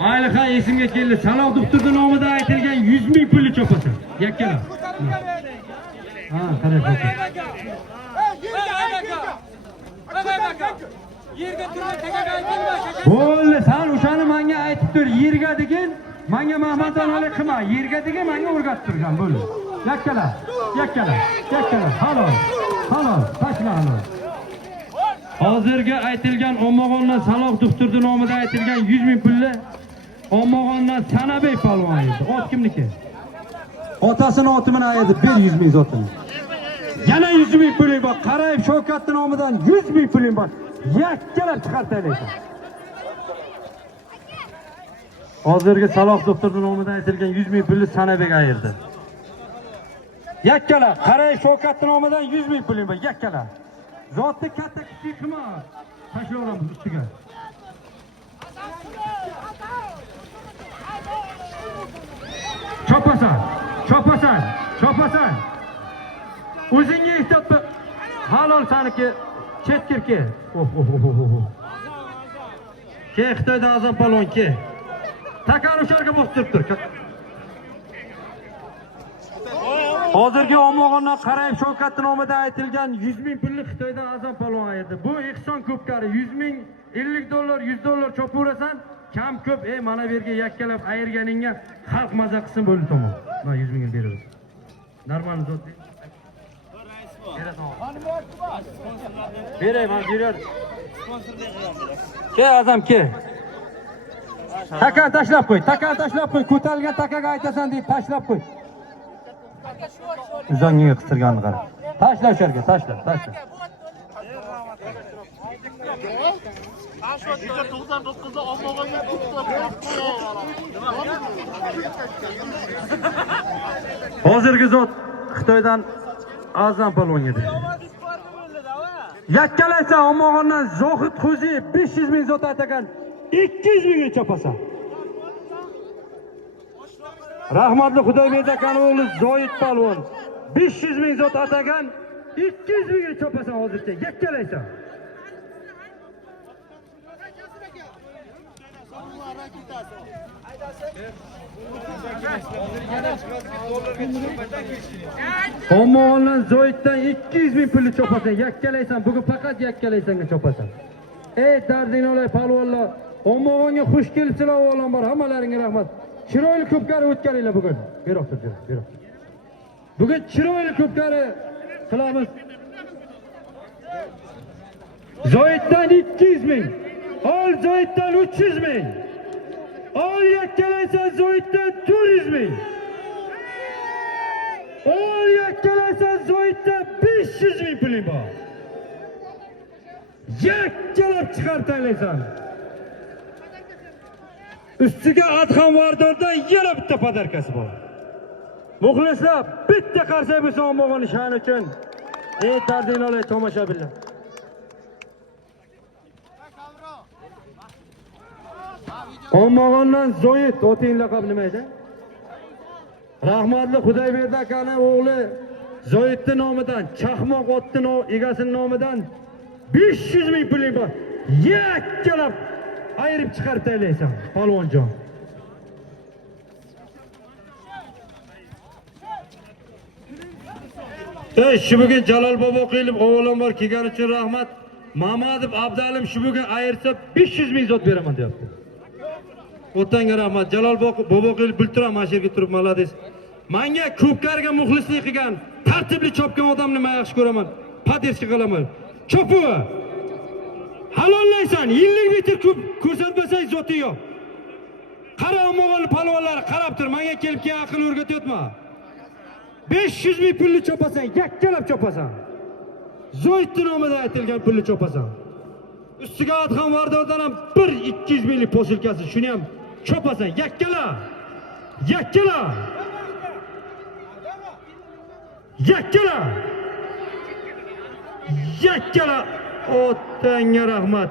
Aylihan esimga keldi. Saloh doktorning nomidan aytilgan 100 ming pulni chopasan. Yakkala. Ha, qarang. Bo'ldi, sen o'shani menga aytib tur. Yerga degin, menga Mahmadjon Ali qilma. Yerga degin, menga o'rgatib turgan bo'ldi. Yakkala. Halol. Tashla halol. Hozirgi aytilgan Ommog'ondan Saloh doktorning nomidan aytilgan 100 ming pulni Ommog'ondan Sanabek palvon edi. Ot kimniki? Otasini oti bilan aytdi, ber 100 ming zotini. Yana 100 ming puling bor. Qarayib Shavkatning nomidan 100 ming puling bor. Yakkalab chiqartaylaysan. Hozirgi Saloh doktorning nomidan aytilgan 100 ming pulni Sanabek ayirdi. Yakkala, qarayib Shavkatning nomidan 100 ming puling bor. Yakkala. Zotni katta kichik qilma. Tashlayveramiz ustiga. Chopasan. O'zingga ehtiyot qil. Halol saniki. Chetkirki. Ke Xitoyda azon palvon ke. Takan o'sharga bosib tur. Hozirgi Ommog'ondan qarayib Shavkatning nomidan aytilgan 100 ming pulni Xitoydan azon palvon ayirdi. Bu ehson ko'pkari 100 ming, 50 dollar, 100 dollar chopaverasan, kam ko'p, mana bu yerga yakkalab ayirganingga xalq maza qilsin bo'ldi tamom. Mana 100 mingni beramiz. Normal zot. Beray, men berar. Ke azam ke. Takan tashlab qo'y. Ko'talgan takaga aytasan deb tashlab qo'y. Uzangiga qistirganini qara. Tashla o'sharga, tashla. Hozirgi zot Xitoydan azam palvon edi. Yakkalaysan Ommog'ondan Zohid Xo'ziyev 500 ming zot aytagan 200 mingga chopasan. Rahmatli Xudoybek akaning o'g'li Zoid palvon 500 ming zot atagan 200 mingga chopasan hozircha. Yakkalaysan. Ommog'ondan Zoiddan 200 ming pulni chopasan. Yakkalaysan. Bugun faqat yakkalaysanga chopasan. Ey darding olay palvonlar, Ommog'onga xush kelibsizlar o'g'lon bor. Hammalaringga rahmat. Chiroyli ko'pkari o'tganinglar bugun. Beroqtir. Bugun chiroyli ko'pkari qilamiz. Zoiddan 200 ming. Ol Zoiddan 300 ming. Ol yakkalaysan Zoiddan 400 ming. Ol yakkalaysan Zoiddan 500 ming puling bor. Yakkalab chiqartaysan. Ustiga Adham Vardordan yana bitta podarkasi bor. Muxlislar, bitta qarsak bo'lsa Ommog'on sha'ni uchun. Ey darding olay tomoshabinlar. Ommog'ondan Zoid, oting laqab nima edi? Rahmatli Xudoybek akaning o'g'li Zoidning nomidan, chaqmoq otning egasining nomidan 500 ming puling bor. Yakkalab ayirib chiqartaylaysan, palvonjon. Shu bugun Jalol bobo qilib o'g'lim bor kelgani uchun rahmat. Mamadov Abdalim shu bugun ayirsa 500 ming zot beraman deyapti. O'tanga rahmat. Jalol bobo qilib biltiram mana shu yerga turib malades. Menga ko'pkariga muxlislik qilgan, tartibli chopgan odamni men yaxshi ko'raman. Paderchi qilaman. Chopu. Halollaysan, 50 metr ko'p ko'rsatmasang zoti yo'q. Qara Ommog'on palvonlari qarab tur, menga kelib aql o'rgatyapma. 500 ming pulni chopasan, yakkalab chopasan. Zoidning nomidan aytilgan pulni chopasan. Ustiga Adham Vardordan ham 200 minglik posilkasi, shuni ham chopasan, yakkala. Otanga rahmat.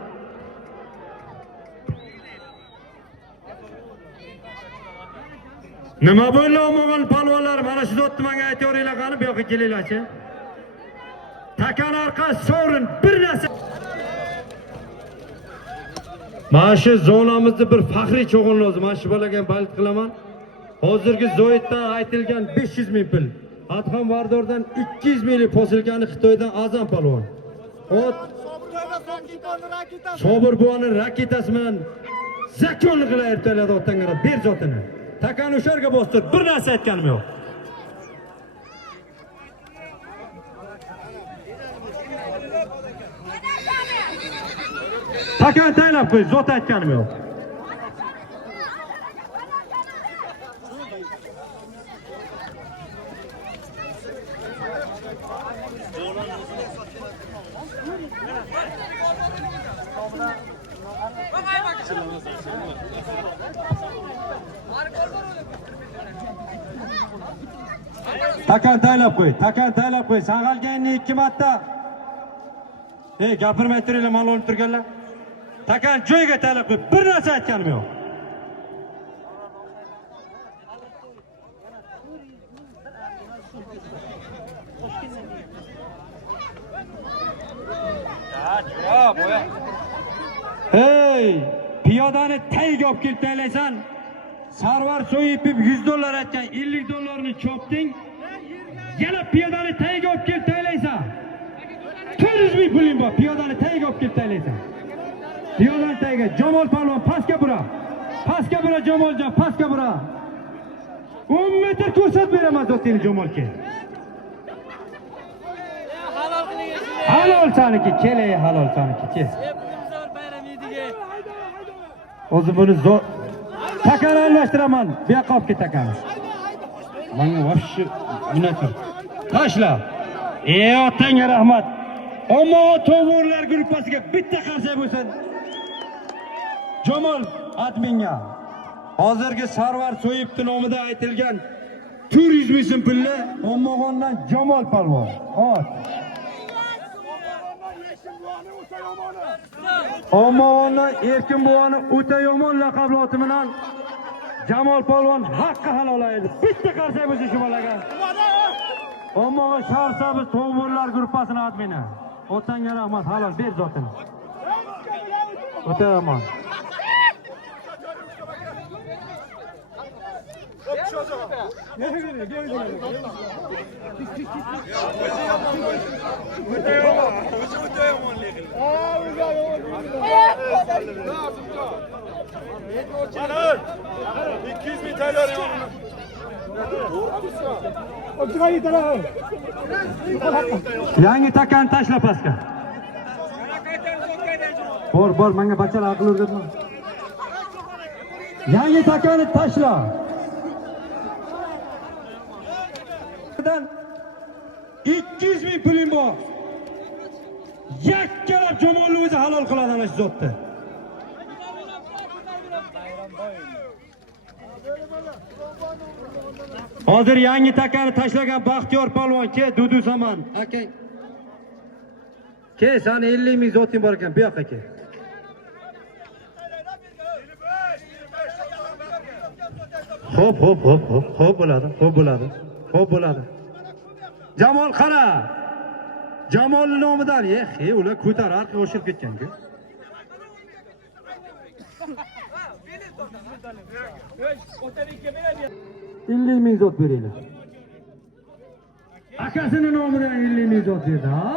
Nima bo'ldi Ommog'on palvonlar? Mana shu zotni menga aytyoringlar qani, bu yoqqa kelinglarchi. Takan orqa sovrin bir narsa. Mana shu zonamizda bir faxriy cho'g'in lozim. Mana shu bolaga balit qilaman. Hozirgi Zoitdan aytilgan 500 ming pul. Adham Vardordan 200 minglik posilkani Xitoydan Azam palvon. Ot Sobir buvani raketasi bilan zakonli qilib ertaladi otangara ber zotini. Takan o'sharga bostir, bir narsa aytganim yo'q. Takan taylab qo'y, zot aytganim yo'q. Takan taylab qo'y, takan taylab qo'y. Sang'alganni 2 marta. Gapirmay turinglar, mal olib turganlar. Takan joyga taylab qo'y. Bir narsa aytganim yo'q. Hey, piyodani tagiga olib kelib taylaysan. Sarvar so'yib 100 dollar aytgan, 50 dollarni chopding. Yana piyodani tagiga olib kelib taylaysan. 400 ming puling bor, piyodani tagiga olib kelib taylaysan. Piyodani tagiga Jamol palvon pastga bura. Pastga bura Jamoljon, pastga bura. 10 metr ko'rsat beraman zotingni Jamolga. Halol saniki, kelay halol saniki, kel. O'zi buni Takan almashtiraman, bu yoqqa olib ket Takanni. Menga vobshe bunaqa. Tashla. Otangga rahmat. Ammo to'g'rilar gruppasiga bitta qarsa bo'lsin. Jamol adminga. Hozirgi Sarvar So'yibdi nomida aytilgan 400 ming so'm pulni Ommog'ondan Jamol palvon. Hop. Ommog'ondan Erkin buvani o'ta yomon laqabli oti bilan Jamol palvon haqqi halolaydi. Bitta qarsa bo'lsin shu bolaga. Ommog'on Sharsabız to'g'rilar gruppasining admini. Otangga rahmat, halol ber zotini. O'ta yomon. Yangi Takan tashla pastga. Bor, menga bachalar aql o'rgatma. Yangi Takanni tashla. 200 ming puling bor. Yakkalab Jamolni o'zi halol qiladi ana shu zotni. Hozir yangi Takanni tashlagan Baxtiyor palvon ke Dudu Saman. Akang. Ke sani 50 ming zoting bor ekan, bu yoqqa ke. Xo'p bo'ladi. Jamol qara. Jamolning nomidan, ular ko'tar orqa o'shib ketgan-ku. $50 ming zot beringlar. Akasini nomidan 50 ming zot berdi, ha?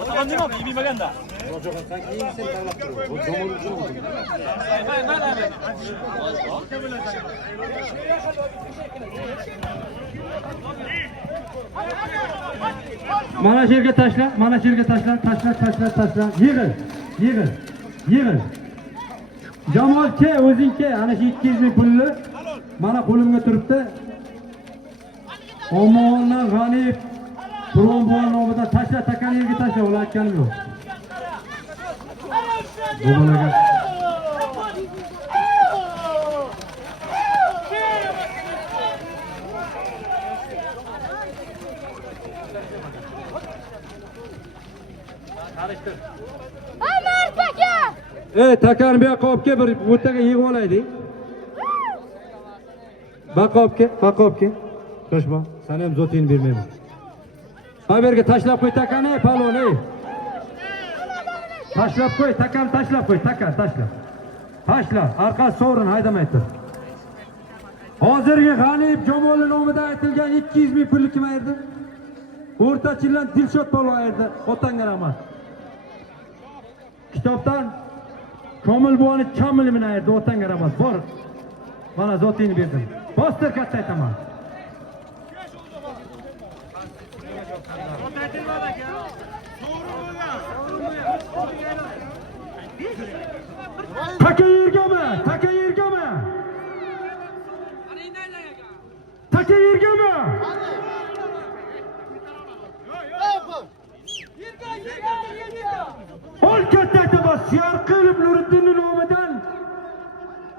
Otagan nima? Yemaganda. Mana shu yerga tashla, mana shu yerga tashla. Yig'il. Jamol ke, o'zing ke, ana shu 200 ming pulni mana qo'limga turibdi. Omondan G'aniyev Puronboy nomidan tashla, Takan yerga tashla, ular aytganim yo'q. Bu bolaga Takan bu yoqqa olib kel, bir o'rtaga yig'ib olaylik. Baqa olib kel. Qo'shma. Sen ham zotingni bermayman. Haberga tashlab qo'y takani, palvon, ey. Tashlab qo'y, takani tashlab qo'y, takan tashlab. Tashla, arqa sovrin haydamay tur. Hozirgi G'anib Jamolov nomidan aytilgan 200 ming pullik kim ayirdi? O'rtachilar Dilshod palvon ayirdi. Otanga rahmat. Kitobdan Komil buvani Kamil bilan ayirdi. Otanga rahmat. Bor. Mana zotingni berdim. Bostir katta aytaman. Taka yergami? Taka yergami? Taka yergami? Ol katta aytaman. Siyarqilib Nuriddinning nomidan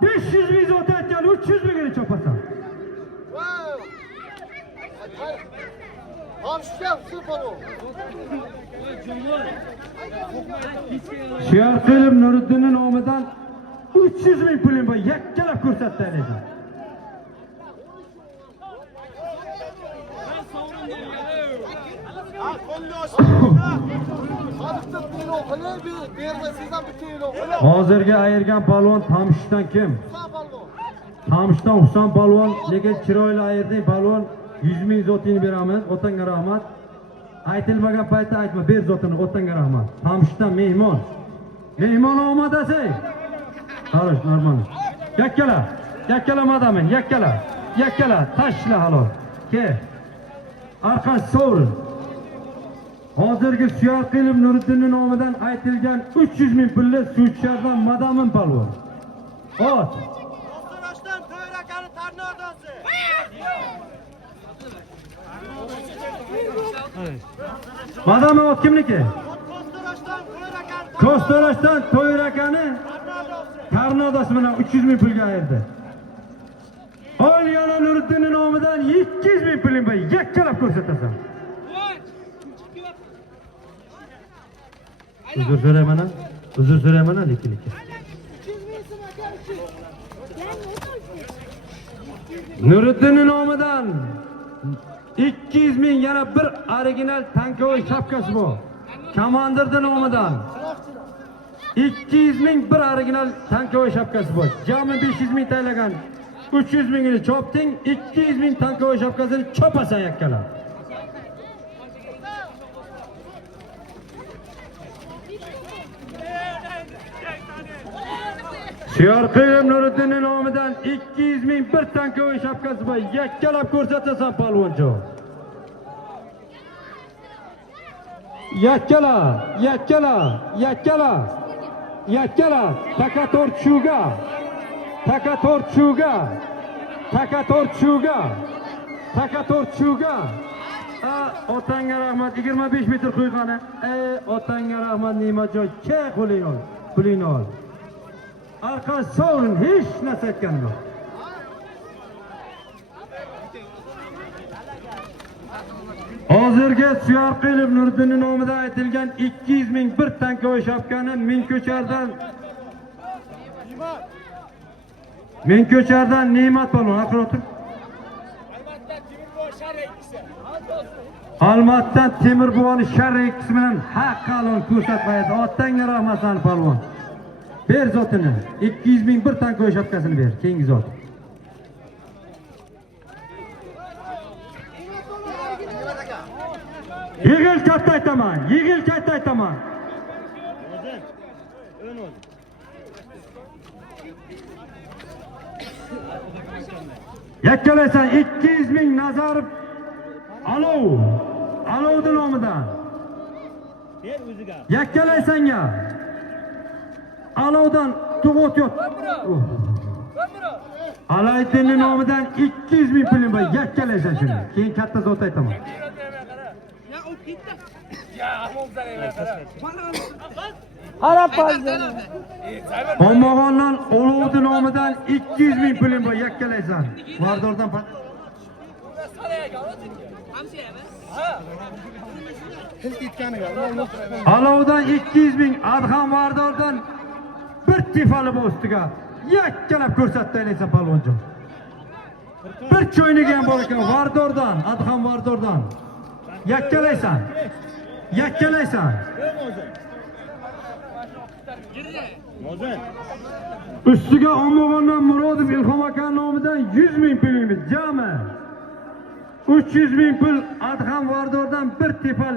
500 ming zot aytgan 300 mingini chopasan. Siyarqilib Nuriddinning nomidan 300 ming pulim bor. Yakkalab ko'rsatdi ekan. Hozirgi ayirgan palvon Tamshdan kim? Tamshdan Husan palvon, lekin chiroyli ayirding palvon. 100 ming zotini beramiz. Otanga rahmat. Aytilmagan paytda aytma, ber zotini. Otanga rahmat. Tamshdan mehmon. Mehmon omadasi. Qarash, normal. Yakkala. Yakkala madami, yakkala. Yakkala, tashla halol. Ke. Arqa sovrin. Hozirgi Suyarqilib Nuriddinning nomidan aytilgan 300 ming pulli Suvchardan madamin palvon. Ot. Ostonashdan To'yrakani Tarnodasi. Madami ot kimniki? Kostorashdan To'yrakani Kostorashdan To'yrakani Tarnodasi bilan 300 ming pulga ayirdi. Olyana Nuriddinning nomidan 200 ming pulim bor. Yakkalab ko'rsatasan. Uzr so'rayman. Uzr so'rayman lekin. Nuriddinning nomidan 200 ming yana bir original tankovoy shapkasi bor. Komandirning nomidan 200 ming bir original tankovoy shapkasi bor. Jami 500 ming taylagan 300 mingini chopding, 200 ming tankovoy shapkasini chopasan yakkalab. Suyarqilib Nuriddinning nomidan 200 ming bir tankovoy shapkasi bor. Yakkalab ko'rsatasan palvoncho. Yakkala, yakkala, yakkala. Yakkala, takatorchuga. Takatorchuga. Takatorchuga. Takatorchuga. Otanga rahmat 25 metr qo'ygani. Otanga rahmat Ne'matjon, ke qo'ling ol. Pulingni ol. Arqa sovrin hech narsa aytganim yo'q. Hozirgi Suyarqilib Nuriddinning nomidan aytilgan 200 ming bir tankovoy shapkani Minko'chardan Ne'mat palvon aql o'tir. Almatdan Temir buvani sharri ikkisi bilan haq qalon ko'rsatmaydi. Otanga rahmat san palvon. Ber zotini. 200 ming bir tankovoy shapkasini ber. Keyingi zot. Yig'il katta aytaman. Yig'il katta aytaman. Yakkalaysan 200 ming Nazarov Alovning nomidan. Yakkalaysanga. Alovdan tug'ut yo'q. Alaydinning nomidan 200 ming pulim bor. Yakkalaysan shuni. Keyin katta zot aytaman. Ommog'ondan Olovning nomidan 200 ming pulim bor. Yakkalaysan. Vardordan Alovdan 200 ming, Adham Vardordan bir tifali bor ustiga. Yakkalab ko'rsatdi aylaysan palvonjon. Bir cho'yniga ham bor ekan Vardordan, Adham Vardordan. Yakkalaysan. Yakkalaysan. Ustiga Ommog'ondan Murodov Ilhom aka nomidan 100 ming pulimiz jami. 300 ming pul Adham Vardordan bir tepal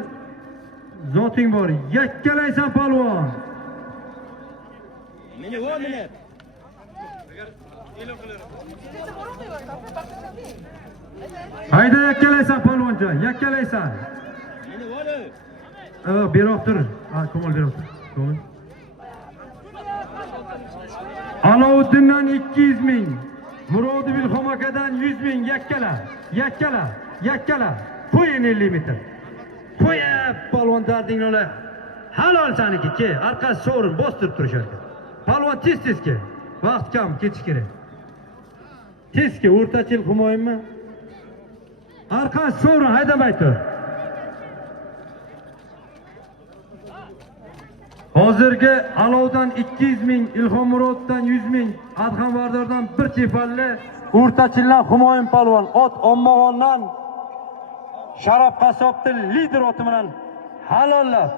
zoting bor. Yakkalaysan palvon. Meni vo meni. Hayda yakkalaysan palvonjon, yakkalaysan. Meni voli. Beroq tur. Ko'ngil beroq tur. Ko'ngil. Alovuddindan 200 ming. Murodov Ilhom akadan 100 ming yakkala. Yakkala. Yakkala. Qo'ying 50 metr. Qo'yib palvon dardingni ola. Halol saniki ke. Orqasi sovrin bostirib turishar. Palvon tez ke. Vaqt kam ketish kerak. Tezki o'rtachil himoyimi? Orqasi sovrin haydamay tur. Hozirgi Alovdan 200 ming, Ilhom Murodovdan 100 ming, Adham Vardordan bir tepalli o'rtachillar Humoyun palvon ot Ommog'ondan Sharaf Qasobni lider oti bilan halollab.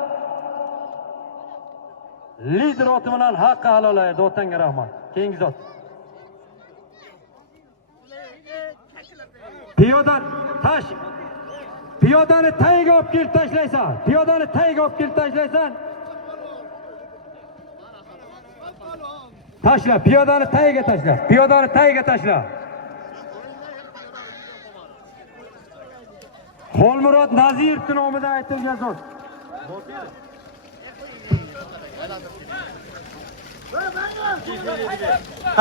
Lider oti bilan haqqi halollaydi. Otanga rahmat. Keyingi zot. Piyodan tash. Piyodani tagiga olib kelib tashlaysan. Piyodani tagiga olib kelib tashlaysan. Tashla, piyodani tagiga tashla. Piyodani tagiga tashla. Xolmurod Nazirovning nomidan aytilgan zot.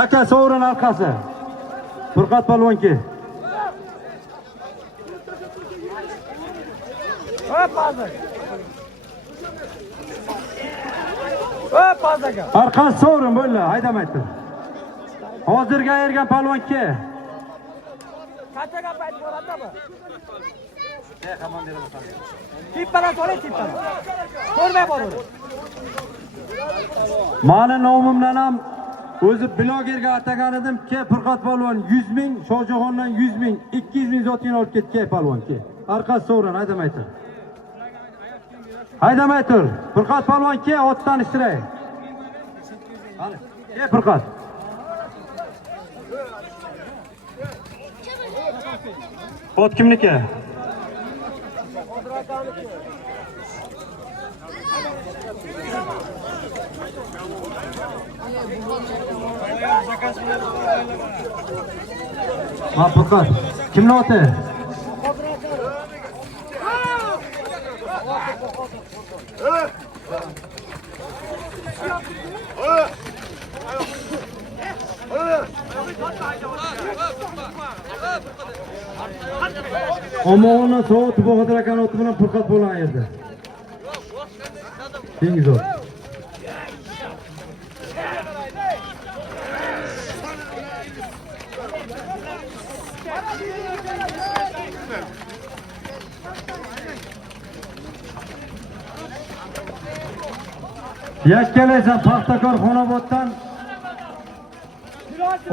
Aka sovrin orqasi. Furqat palvonki. Arqasi sovrin bo'ldi, haydamaydi. Hozirga ayirgan palvonki. Qanchaga payt bo'ladimi? Hamon beraman. Tippadan so'ray, tippadan. Ko'rmay boradi. Mani nomimdan ham o'zi blogerga atagan edim, ke Furqat palvon 100 ming, Shohjahondan 100 ming, 200 ming zotingni olib ketgan palvon ke. Arqasi sovrin, haydamaydi. Haydamay tur. Furqat palvon ke otdan ishtiray. Qani, ke Furqat. Ot kimniki? Ha Furqat. Kimning oti? Ommog'ondan Sovet Bahodir akaning oti bilan Furqat bo'lgan yerda. Keyingi zot. Yakkalaysan Paxtakor Xonoboddan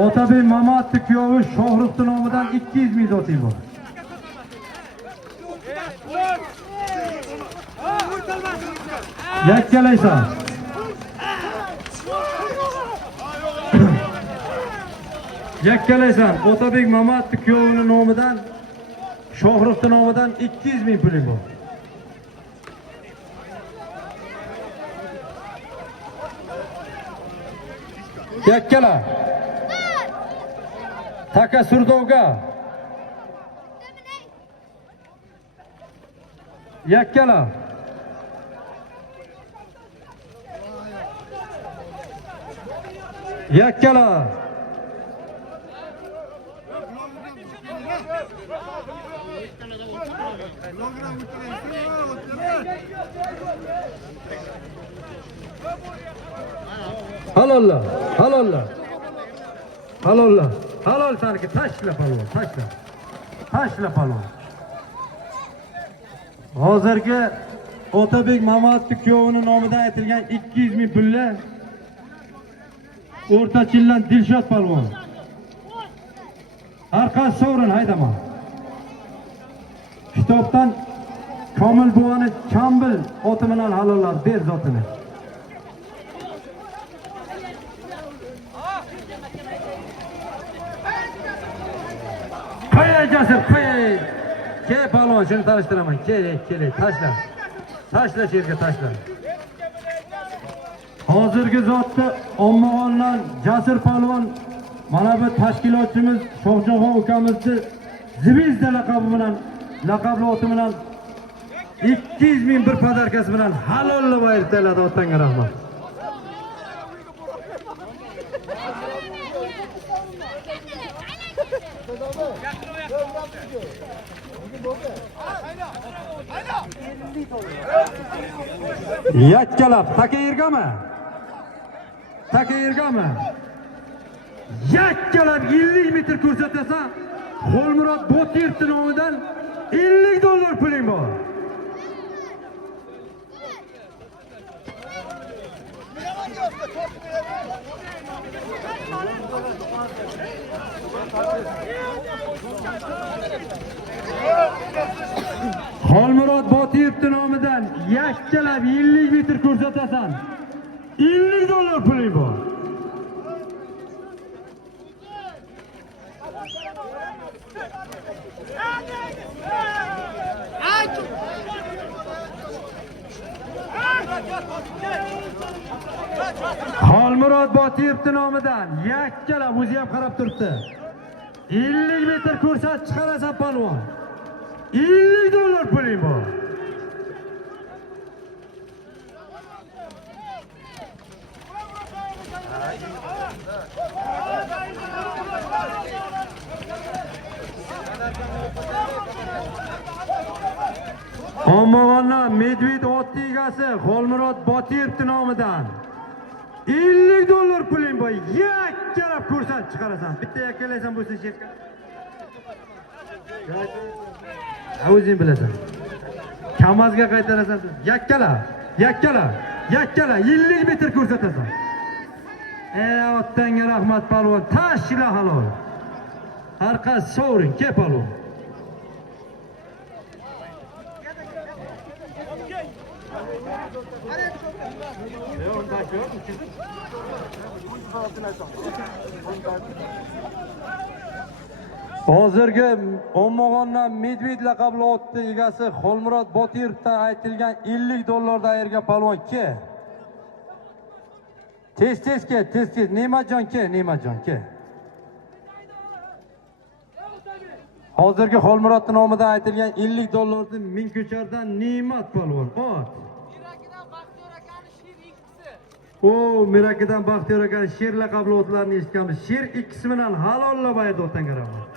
Otabek Mamatov kuyovi Shohruxning nomidan 200 ming zoting bor. Yakkalaysan. Yakkalaysan Otabek Mamatov kuyovining nomidan Shohruxning nomidan 200 ming puling bor. Yakkala. Taka Surdovga. Yakkala. Yakkala. Halolla, halolla. Halolla. Halol saniki tashla palvon, tashla. Tashla palvon. Hozirgi Otabek Mamatov kuyovining nomidan aytilgan 200 ming pullar o'rtachillan Dilshod palvon. Arqasi sovrin haydama. Kitobdan Komil buvani Kambil oti bilan halollar, ber zotini. Qo'y Jasur, qo'y. Ke palvon, shuni tanishtiraman. Keling, tashla. Tashla yerga tashla. Hozirgi zotda Ommog'ondan Jasur palvon mana bu tashkilotchimiz Shohjahon ukamizni Zvizda laqabli oti bilan 200 ming bir podarkasi bilan halollab ayirtaladi. Otanga rahmat. Yakkalab Takayirgami? Yakkalab 50 metr ko'rsatasan, Xo'lmurod Botirov nomidan $50 puling bor. Xo'lmurod Botirov nomidan yakkalab 50 metr ko'rsatasan, $50 puling bor. Xo'lmurod Botirov nomidan yakkalab o'zi ham qarab turibdi. 50 metr ko'rsat chiqarasan palvon. $50 puling bor. Ommog'ondan Medved oti egasi Xo'lmurod Botirov nomidan $50 puling bor. Yakkalab ko'rsat chiqarasan. Bitta yakkalaysan bo'lsa shekka. O'zing bilasan. Kamazga qaytarasan. Yakkala 50 metr ko'rsatasan. Otanga rahmat palvon. Tashla halol. Arqa sovring, ke palvon. Hozirgi Ommog'ondan Medved laqabli otni egasi Xo'lmurod Botirovdan aytilgan $50 da ayirgan palvon ke. Tez ke, Nemajon ke. Hozirgi Xo'lmurod nomidan aytilgan $50 ni Minko'chardan Ne'mat palvon ot. Mirakidan Baxtiyor aka sher laqabli otlarni eshitganmiz. Sher ikkisi bilan halollab ayirdi otanga rahmat.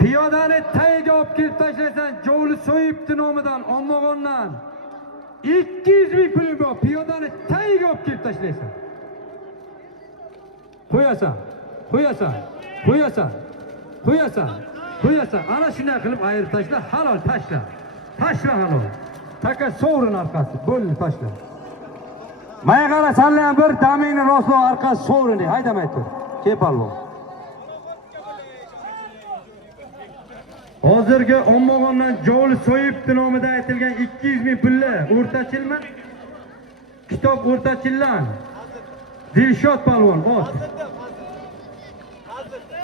Piyodani tagiga olib kelib tashlaysan, Jovli So'yibdi nomidan Ommog'ondan 200 ming puling bor. Piyodani tagiga olib kelib tashlaysan. Qo'yasan. Ana shunday qilib ayirib tashla, halol tashla. Tashla halol. Taka sovrin orqasi, bo'lni tashla. Maya qara, senlar ham bir damingni rostlo orqasi sovrini haydamay tur. Kepallo. Hozirgi Ommog'ondan Jovli So'yibdi nomidan aytilgan 200 ming pulli o'rtachilmi? Kitob o'rtachillan. Dilshod palvon ot.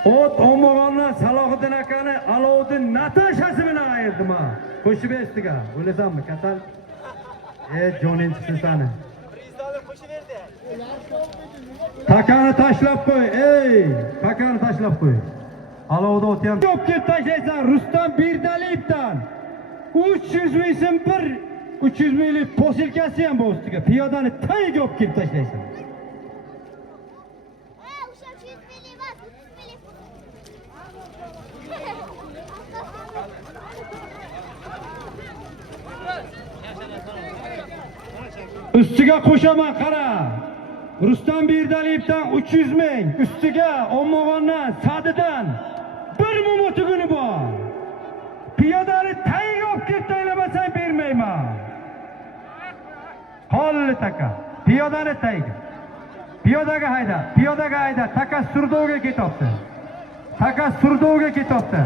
Ot Ommog'ondan Salohiddin akani Aloviddin Natashasi bilan ayirdim ha. Qo'shib estiga. O'lasanmi? Kasal. Joning chiqsin sani. Takani tashlab qo'y. Takani tashlab qo'y. Alovda o'tyapti. Ko'p kelib tashlaysan Rustam Birdaliyevdan. 300 ming so'm 300 minglik posilkasi ham bor ustiga. Piyodani tagiga olib kelib tashlaysan. Ustiga qo'shaman qara. Rustam Birdaliyevdan 300 ming, ustiga Ommog'ondan Sadidan 1 mo'motuguni bor. Piyodani tagiga olib kelib taylamasang bermayman. Qolli taka. Piyodani tagiga. Piyodaga hayda. Piyodaga hayda. Takas Surdovga ketyapti. Takas Surdovga ketyapti.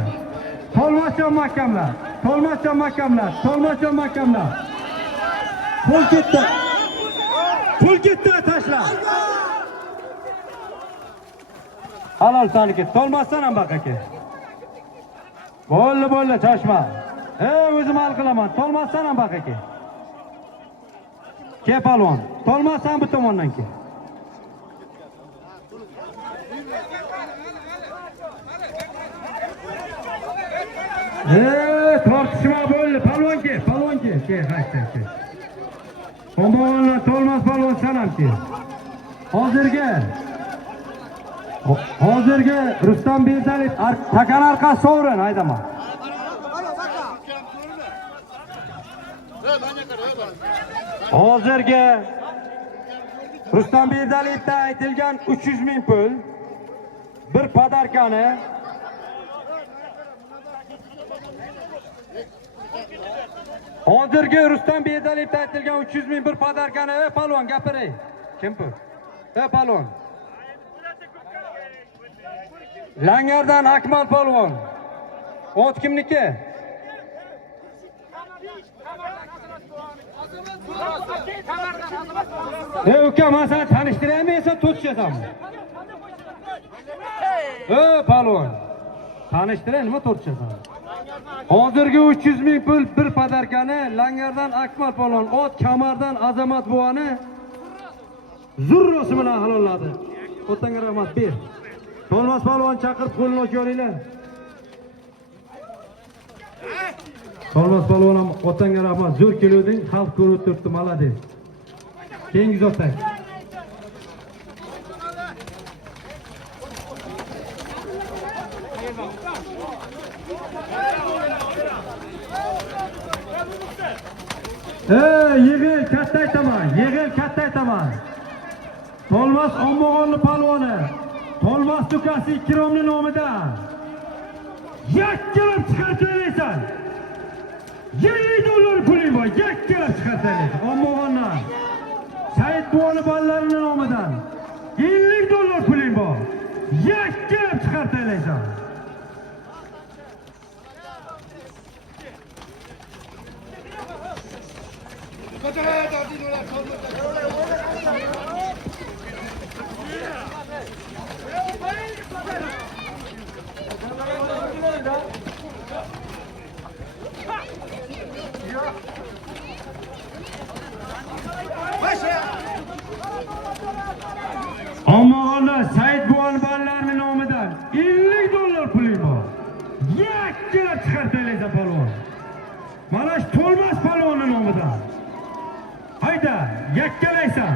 Tolmasjon mahkamlar. Tolmasjon mahkamlar. Tolmasjon mahkamlar. Pul ketdi. Pul ketdi tashla. Halol saniki. Tolmasdan ham baq aka. Bo'ldi, chashma. O'zim hal qilaman. Tolmasdan ham baq aka. Ke palvon. Tolmasdan bu tomondan ke. Tortishma bo'ldi. Palvon ke. Ke, hayda. Omonlar Tolmas palvon salom ke. Hozirgi Rustam Bezaliyev takan arqa sovrin haydama. Hozirgi Rustam Bezaliyevdan aytilgan 300 ming pul bir podarkani Hozirgi Rustam Bezaliyevdan aytilgan 300 ming bir podarkani palvon gapiray. Kim bu? Palvon. Langardan Akmal palvon. Ot kimniki? Uka, men seni tanishtiraymi, sen tortishasanmi? Palvon. Tanishtiray, nima tortishasan? Hozirgi 300 ming pul bir podarkani Langardan Akmal palvon, ot Kamardan Azamat buvani zurrosi bilan halolladi. O'tanga rahmat ber. Tolmas palvon chaqirib qo'lini ochyoringlar. Tolmas palvon ham otanga rahmat, zo'r keluvding, xalq ko'rib turibdi, malades. Keyingi zotang. Yig'il katta aytaman. Tolmas Ommog'onli palvoni, Tolmas Dukasi Ikromli nomidan yakkalab chiqartiraysan. 50 dollar puling bor, yakkalab chiqartiraysan. Ommog'ondan Said buvoni bolalari nomidan 50 dollar puling bor, yakkalab chiqartiraysan. Ommog'onli Said buvoni bolalari nomidan 50 dollar puling bor, yakkalab chiqartiraysan palvon. Mana shu Tolmas palvoni nomidan. Hayda, yakkalaysan.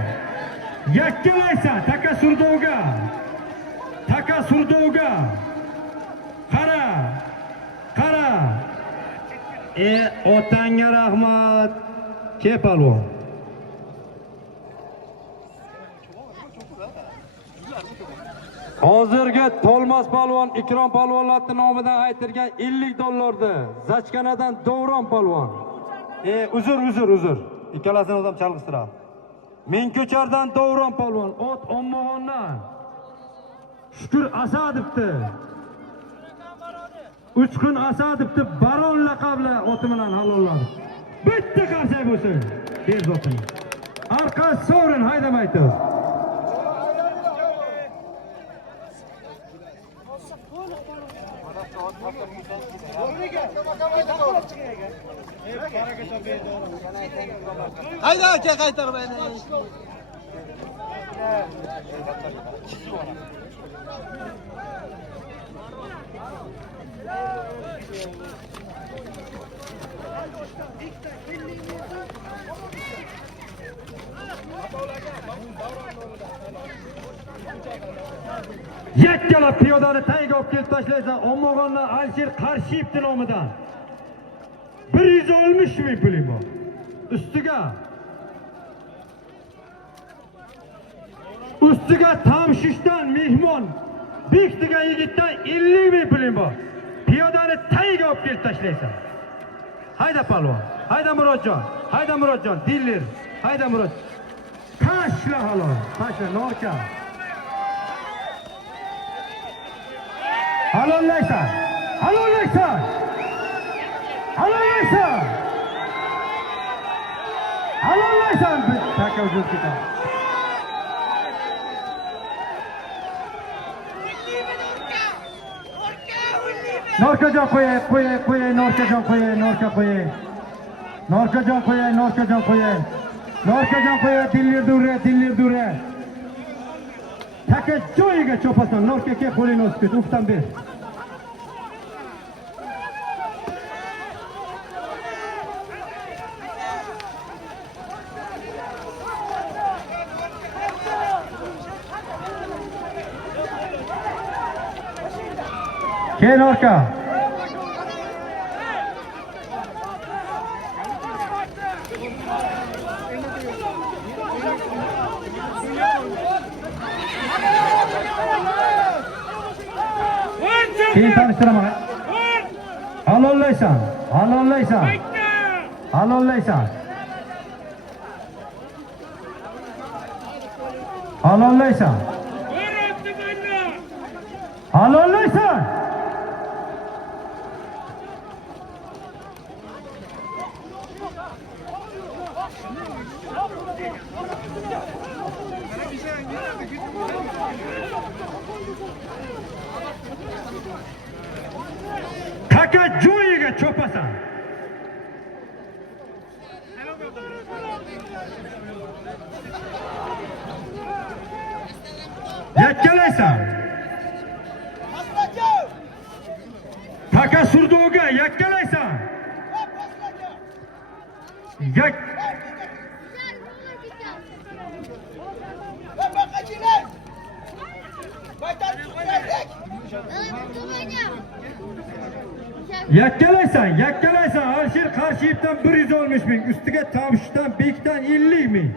Taka Surdovga. Qara. Otanga rahmat. Ke palvon. Hozirgi Tolmas palvon Ikrom palvonlar nomidan aytilgan 50 dollarni Zachkanadan Davron palvon. Uzr. Ikkalasini odam chalg'istiradi. Menko'chardan Davron palvon, ot Ommog'ondan Shukur Asadovni 3 kun Asadovni Baron laqabli oti bilan halolladi. Bitta qarsak bo'lsin. Ber zotini. Arqa sovrin haydamay tur. Hayda aka qaytarib ayni. Yakkalab piyodani tagiga olib kelib tashlaysan. Ommog'ondan Alisher Qarshiyevning nomidan 160 ming puling bor. Ustiga Tamshishdan mehmon Bek degan yigitdan 50 ming puling bor. Piyodani tagiga olib kelib tashlaysan. Hayda palvon, hayda Murodjon, diller, hayda Murod. Taşla halol. Taşla Norka. Halollaysan. Halollaysan. Halollaysan. Halollaysan. Taka uzun ketar. Norkajon qo'yay, Norkajon qo'yay, Norka qo'yay. Norkajon qo'yay, Norkajon qo'yay. Norkajon qo'yay, dillir dura. Taka joyiga chopasan, Norka ke qo'lini o'sib, uftan ber. Ke Norka. Keyin tanishtiraman. Halollaysan. Halollaysan. Halollaysan. Halollaysan. Halollaysan. Taka joyiga chopasan. Yakkalaysan. Taka surduga yakkalaysan. Yak. Yakkalaysan. Alshir qarshi ipdan 100 olmuş ming, ustiga tamshdan bekdan 50 ming.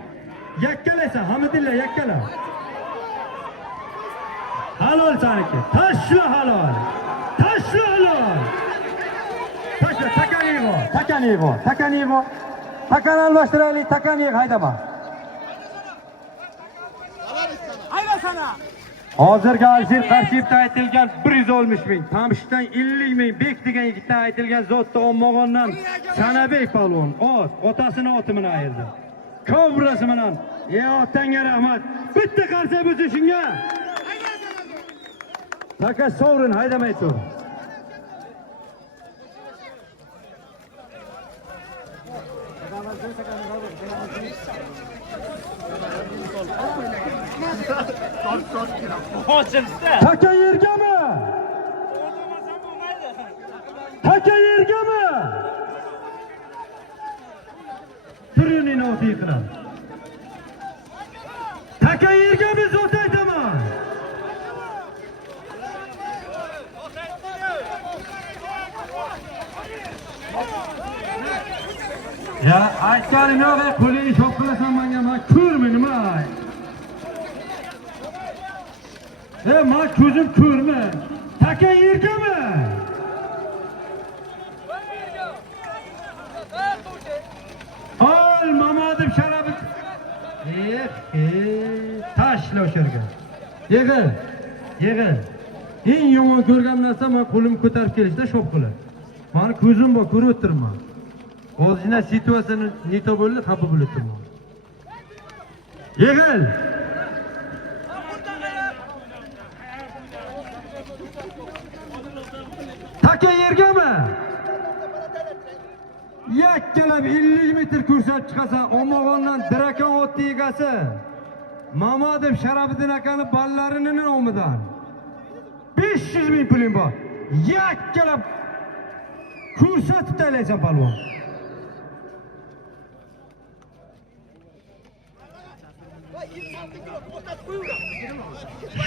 Yakkalaysan, Hamidilla yakkala. Halol saniki. Tashla halol. Tashla halol. Tashla takanigo. Takani almashtiraylik, takani haydama. Hayda sana. Hozirgi Alshir qarshi ipdan aytilgan 100 olmuş ming, tamshdan 50 ming, bek degan yigitdan aytilgan zotda Ommog'ondan Sanabek palvon otasini oti bilan ayirdi. Kobrasi bilan. Otangga rahmat. Bitta qarsa bo'lsa shunga. Taka sovrin haydamay tur. Taka yergami? Taka yergami? Turini oti qilar. Taka yergami zot aytaman. Ya aytganim yo'q, qo'lingni shop qilasan menga, men ko'rmi nima? Men ko'zim ko'rmi? Taka yergami? Al Mamadov Sharaf. Tashla o'sherga. Yig'il. Eng yomon ko'rgan narsa men qo'limni ko'tarib kelishda shop qilib. Meni ko'zim bor, ko'rib o'tirman. O'zina situatsiyani nito bo'ldi, xafa bo'lib turman. Yig'il. Taka yergami? Yakkalab 50 metr ko'rsatib chiqasan, Ommog'ondan Dirakan oti egasi Mamadov Sharafiddin akani ballarining nomidan 500 ming puling bor. Yakkalab ko'rsatib taylaysan palvon.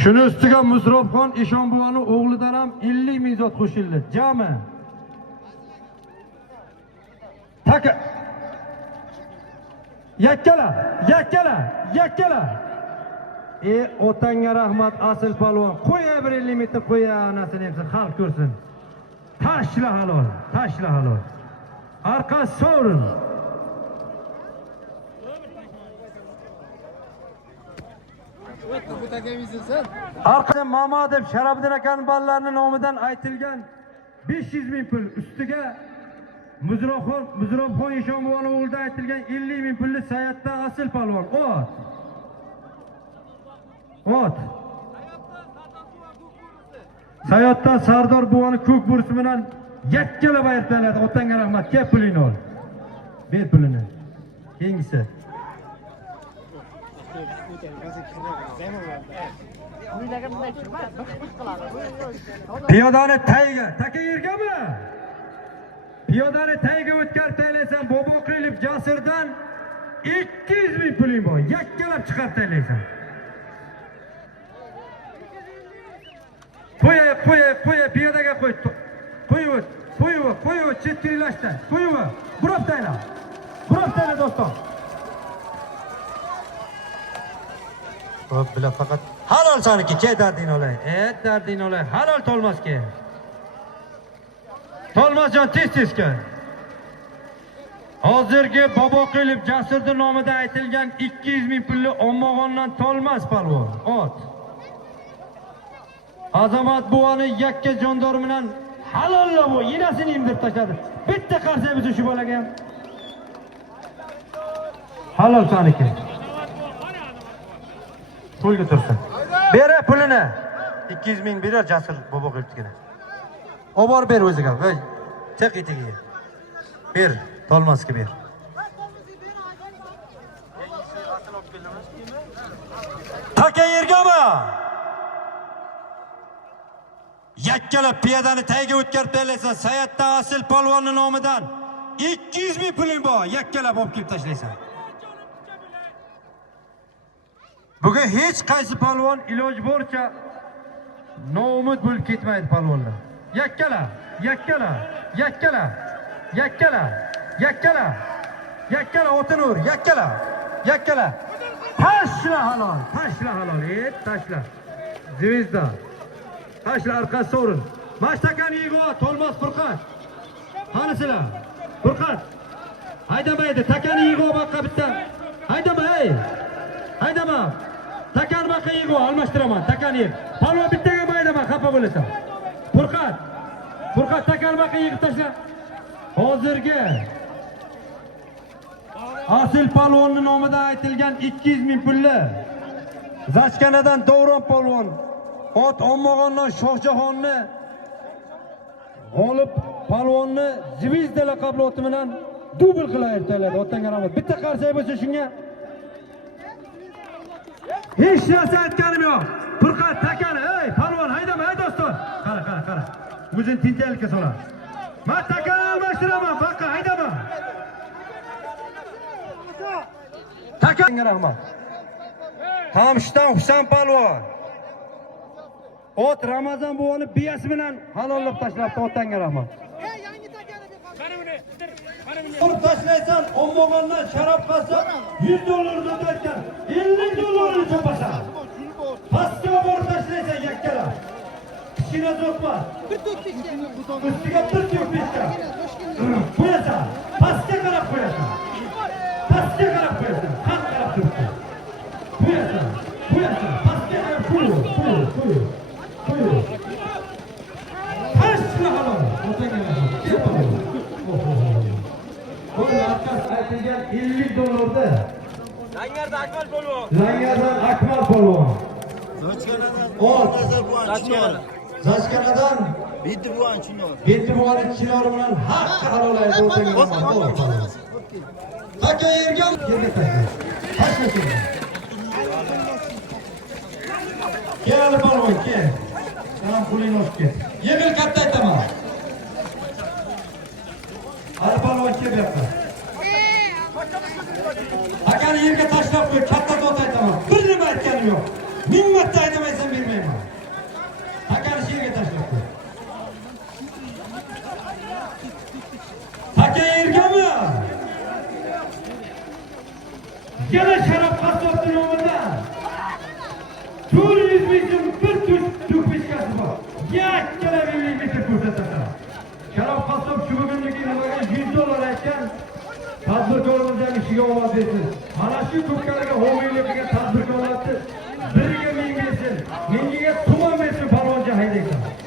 Shuni ustiga Musrofxon Eshonbuvaning o'g'lidan ham 50 ming zot qo'shildi. Jami. Taka. Yakkala. Otangga rahmat asl palvon. Qo'ya 50 metr qo'ya anasini ham xalq ko'rsin. Tashla halol. Arqa sovrin. Arkadan Mamadov Sharobdin akaning bolalarining nomidan aytilgan 500 ming pul ustiga Muzromxon Eshonboyning o'g'lidan aytilgan 50 ming pulli Sayatda asl palvon. Ot. Sayatda Sardor buvani ko'k bursi bilan yakkalab aytlanadi. Otanga rahmat. Kel pulingni ol. Ber pulini. Keyingisi. Piyodani tayiga, taka yergami? Piyodani tayiga o'tkazib Boboqilib Jasirdan 200 ming puling bor. Yakkalab chiqarib taylaysan. Qo'y, piyodaga qo'y. Qo'y, chetkirilashda. Qo'y, burab tayla. Burab tayla do'stlar. Hop, bila faqat halol saniki, ke dardini olay. Dardini olay. Halol tolmaski. Tolmasjon tez-tezga. Hozirgi Boboqilib Jasurning nomidan aytilgan 200 ming pulli ommog'ondan tolmas palvon. Ot. Azamat buvani yakka jondor bilan halollab u yinasini imdirib tashladi. Bitta qarsaymiz shu bolaga ham. Halol saniki. Pulga tursin. Bera pulini. 200 ming berar Jasur Boboqilibgina. Obor ber o'ziga. Voy, tek itiga. Ber, tolmasga ber. Taka yergami? Yakkalab piyodani tagiga o'tkazib taylaysan. Sayatda asl polvonning nomidan 200 ming puling bor. Yakkalab olib kelib tashlaysan. Bugun hech qaysi polvon iloji boricha noumid bo'lib ketmaydi polvonlar. Yakkala Otinur, yakkala. Tashla halol, tashla. Zvezda. Tashla arkasi o'rin. Mashtakan Yego, Tolmas Furqat. Qanisizlar? Furqat. Haydamaydi, takani Yego boqqa bitta. Haydama. Takan boqqa Yego almashtiraman, takani yer. Palvon bittaga haydama, xafa bo'lasan. Furqat takan boqqa yig'ib tashla. Hozirgi asl palvonning nomidan aytilgan 200 ming pulli Zachkanadan Davron polvon ot ommog'ondan Shohjahonni g'olib palvonni Zvezda laqabli oti bilan dubl qilib aytadi. Otanga rahmat. Bitta qarsay bo'lsa shunga. Hech narsa aytganim yo'q. Furqat takani, palvon haydama, do'stlar. Qara. O'zini tinchlikka solar. Men takani almashtiraman, baqa haydama. Takanga rahmat. Qamishdan Husan palvon. Ot Ramazon buvani biyasi bilan halollab tashlabdi, otanga rahmat. Olib tashlaysan, ommog'ondan sharob qasab 100 dollardan o'tgan 50 dollarni chopasan. Pastga borib tashlaysan yakkala. Kichkina zo'qma. Ustiga bir to'pishga. Qo'yasan. Pastga qarab qo'yasan. Qat qarab turibdi. Qo'yasan. Pastga qarab qo'y. Tashla halol. Aytilgan 50 dollarda Langardan Akmal polvon. Zachkanadan Bitti buvan chinor bilan haqqa halolaydi o'tagan. Taka yerga tashla. Kel polvon, kel. Sana pulini olib ket. Yig'il katta aytaman. Polvon kel yoqqa. Agar yerga tashlab qo'y, katta dod aytaman. Bir nima aytganim yo'q. 1000 marta aytamaysan bermayman. Agar yerga tashlab qo'y. Taka yergami? Yana sharob qassobning nomidan 400 ming bir tushkasi bor. Yakkala 50 metr ko'rsatasan. Sharob qassob shu bugunligi nimaga 100 dollar aytgan. Tadbirkorimizdan ishiga ovoz bersin. Mana shu ko'pkariga homiylik qilgan tadbirkorlarni biriga alaykum.